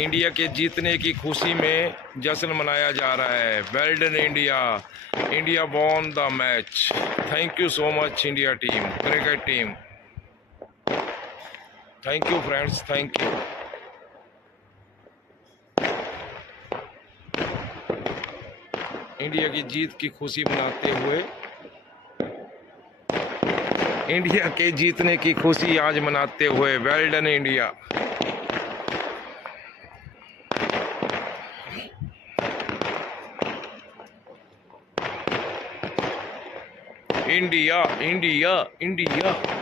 India के जीतने की खुशी में जश्न मनाया जा रहा है। Well done India, India won the match. Thank you so much India team, cricket team. Thank you friends, thank you. India की जीत की खुशी मनाते हुए, इंडिया के जीतने की खुशी आज मनाते हुए, well done India. India India India.